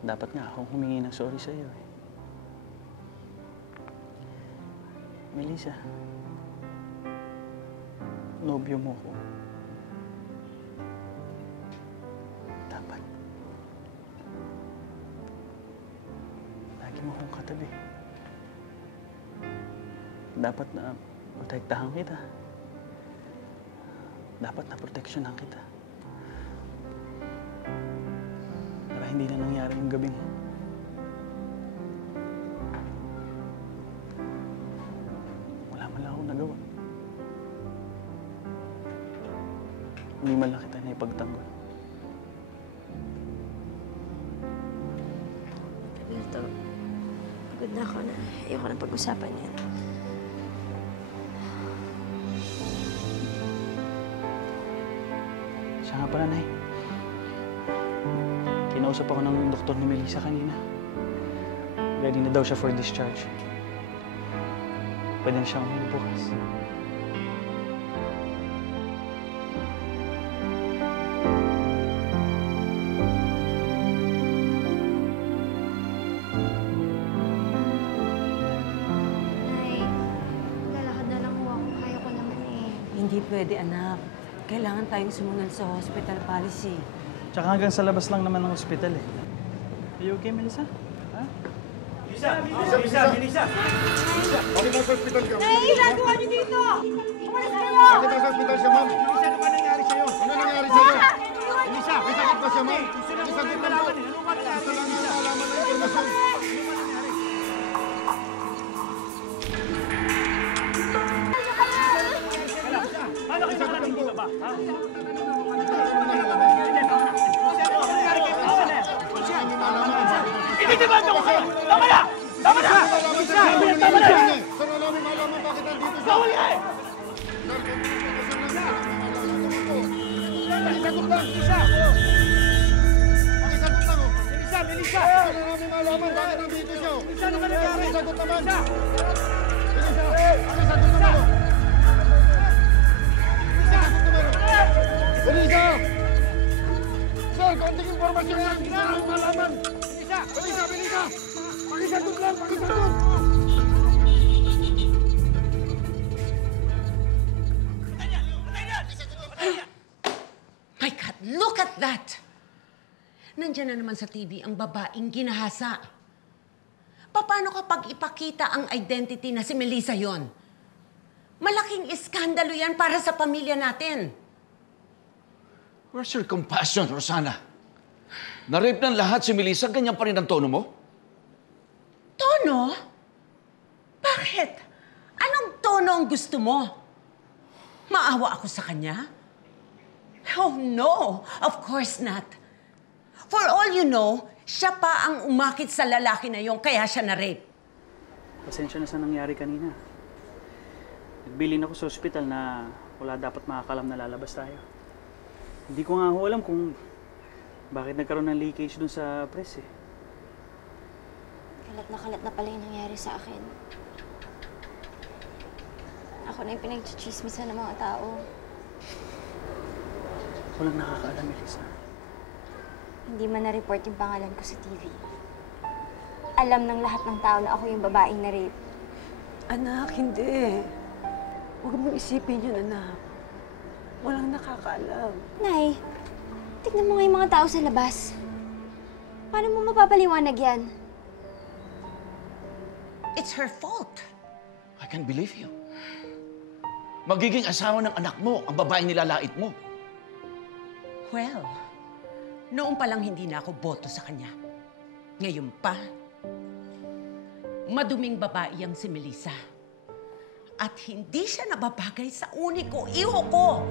Dapat nga akong humingi ng sorry sa'yo eh. Melissa, nobyo mo ko. Dapat. Lagi mo akong katabi. Dapat na protektahan kita. Dapat na proteksyonan kita. Para hindi na nangyari yung gabing wala man lang akong nagawa. Hindi man lang kita na ipagtanggol. Alberto, pagod na ako na. Ayoko na pag-usapan yan. Siya nga pala, Nay. Kinausap ako ng doktor ni Melissa kanina. Ready na daw siya for discharge. Pwede na siyang umuwi bukas. Nay, lalakad na lang ako. Kaya ko naman eh. Hindi pwede, anak. Kailangan tayong sumunod sa hospital policy. Tsaka hanggang sa labas lang naman ng ospital eh. Are you okay, Melissa? Ha? Melissa! Bakit nasa ospital ka? Nay, ginagawa niyo dito! Umalis kayo! Bakit nasa ospital siya, ma'am? Melissa, ano ba nangyari sa'yo? Ano nangyari sa'yo? Melissa, may sakit ba siya, ma'am? May sakit ba siya? Gusto lang yung malaman ng informasyon. Paano kayo nakarating dito ba? Ha? Ititibando ko kayo! Tama na! Tama na! Tama na! Sir, wala mo malaman bakit nandito siya. Bawal nga eh! Pakisagot lang! Pakisagot lang, oh! Melissa! Wala namin malaman bakit nandito siya, oh! Ano ka nangyari? Pakisagot naman! Pakisagot naman, oh! Melissa! Sir, konting informasyon lang. Hindi namin malaman. Melissa! Pakisagot lang! Pakisagot! My God, look at that! Nandiyan na naman sa TV ang babaeng ginahasa. Paano kapag ipakita ang identity na si Melissa yon? Malaking iskandalo yan para sa pamilya natin. Where's your compassion, Rosana? Na-rape ng lahat si Melissa, ganyan pa rin ang tono mo? Tono? Bakit? Anong tono ang gusto mo? Maawa ako sa kanya? Oh, no. Of course not. For all you know, siya pa ang umakit sa lalaki na yon, kaya siya na-rape. Pasensya na sa nangyari kanina. Nagbilin ako sa ospital na wala dapat makakalam na lalabas tayo. Hindi ko nga alam kung bakit nagkaroon ng leakage dun sa press eh. Kalat na pala yung nangyari sa akin. Ako na yung pinagchichismisan ng mga tao. Walang nakakaalam, Melissa. Hindi man na-report yung pangalan ko sa TV. Alam ng lahat ng tao na ako yung babaeng na-rape. Anak, hindi. Huwag mong isipin yun, anak. Walang nakakaalam. Nay, tignan mo nga yung mga tao sa labas. Paano mo mapapaliwanag yan? It's her fault. I can't believe you. Magiging asawa ng anak mo, ang babaeng nilalait mo. Well, noon pa lang hindi na ako boto sa kanya. Ngayon pa, maduming babae ang si Melissa. At hindi siya nababagay sa uniko iho ko.